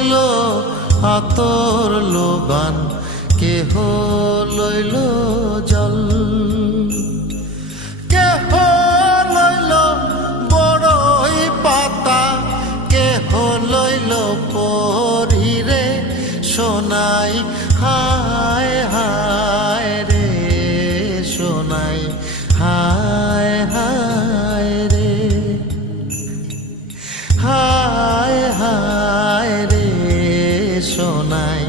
লইল আতর লোবান, কেহ লইল জল, কেহ লইল বড়ই পাতা, কেহ লইল পরিরে সোনাই। হায় হায় রে সোনাই, হায় হায় রে, হায় হায় রে সোনাই।